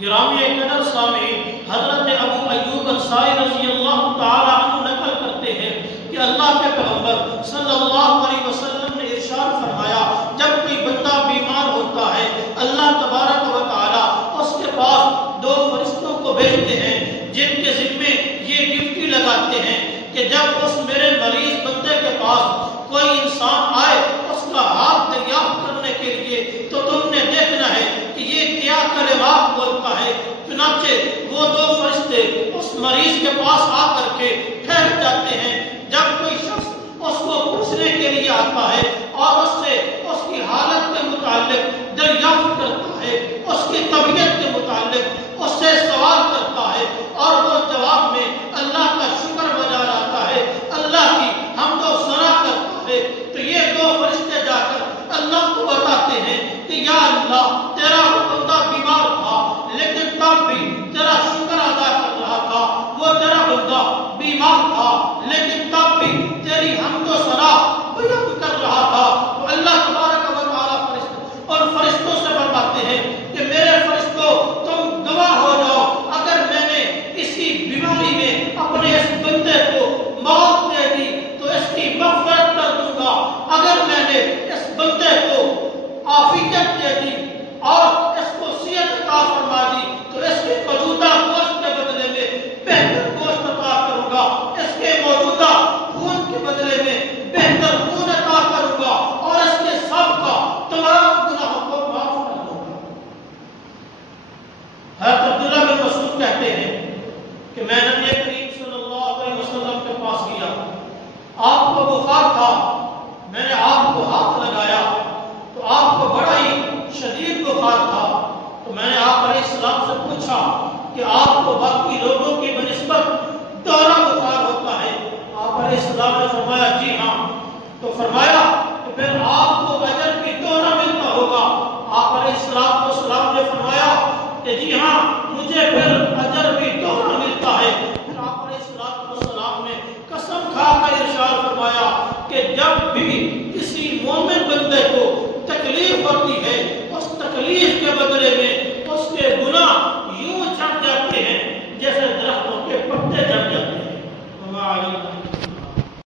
گرامی قدر سامعین، حضرت ابو ایوب انصاری رضی اللہ تعالی عنہ نقل کرتے ہیں کہ اللہ کے پیغمبر صلی اللہ علیہ وسلم نے ارشاد فرمایا، جب کوئی بندہ بیمار ہوتا ہے اللہ تبارک و تعالی اس کے پاس 2 فرشتوں کو بھیجتے ہیں جن کے ذمے یہ ڈیوٹی لگاتے ہیں کہ جب اس میرے مریض بندے کے پاس کوئی انسان آئے اس کا ہاتھ دریافت کرنے کے لیے تو تم نے دیکھنا ہے کہ یہ کیا کلمات بولتا ہے۔ چنانچہ وہ 2 فرشتے اس مریض کے پاس آ کر کے ٹھہر جاتے ہیں۔ جب کوئی شخص اس کو پوچھنے کے لیے آتا ہے اور اس سے اس کی حالت کے متعلق دریافت کرتا ہے، اس کی طبیعت کے متعلق اس سے سوال کرتا ہے اور وہ جواب میں اللہ کا شکر بجا لاتا ہے، اللہ کی حمد و ثنا کرتا ہے، تو یہ 2 فرشتے جا کر اللہ کو بتاتے ہیں کہ یا اللہ، تیرا وہ بندہ بیمار تھا لیکن تب بھی تیرا شکر ادا کر رہا تھا، وہ تیرا بندہ بیمار تھا لیکن تب بھی تیری حمد و ثنا بیان کر رہا تھا۔ تو اللہ تبارک و تعالیٰ اور فرشتوں سے فرماتے ہیں کہ میرے فرشتوں تم گواہ ہو جاؤ، اگر میں نے اسی بیماری میں اپنے اس بندے کو موت دے دی تو اس کی مغفرت کر دوں گا، اگر میں نے اس بندے کو عافیت دے دی اور اس کو صحت عطا فرما دی تو اس کے موجودہ گوشت کے بدلے میں بہتر گوشت عطا کروں گا، اس کے موجودہ خون کے بدلے میں بہتر خون عطا کروں گا اور اس کے سب کا تمام گناہوں کو معاف کر دوں گا۔ حضرت عبداللہ بن مسعود کہتے ہیں کہ میں نبی کریم صلی اللہ علیہ وسلم کے پاس گیا، آپ کو بخار تھا، میں نے آپ کو ہاتھ لگایا تو آپ کو بڑا ہی شدید بخار تھا، تو میں نے آپ علیہ السلام سے پوچھا کہ آپ کو باقی لوگوں کی بنسبت دورہ بخار ہوتا ہے؟ آپ علیہ السلام نے فرمایا جی ہاں، تو فرمایا کہ پھر آپ کو اجر بھی دورہ ملتا ہوگا؟ آپ علیہ السلام نے فرمایا کہ جی ہاں، مجھے پھر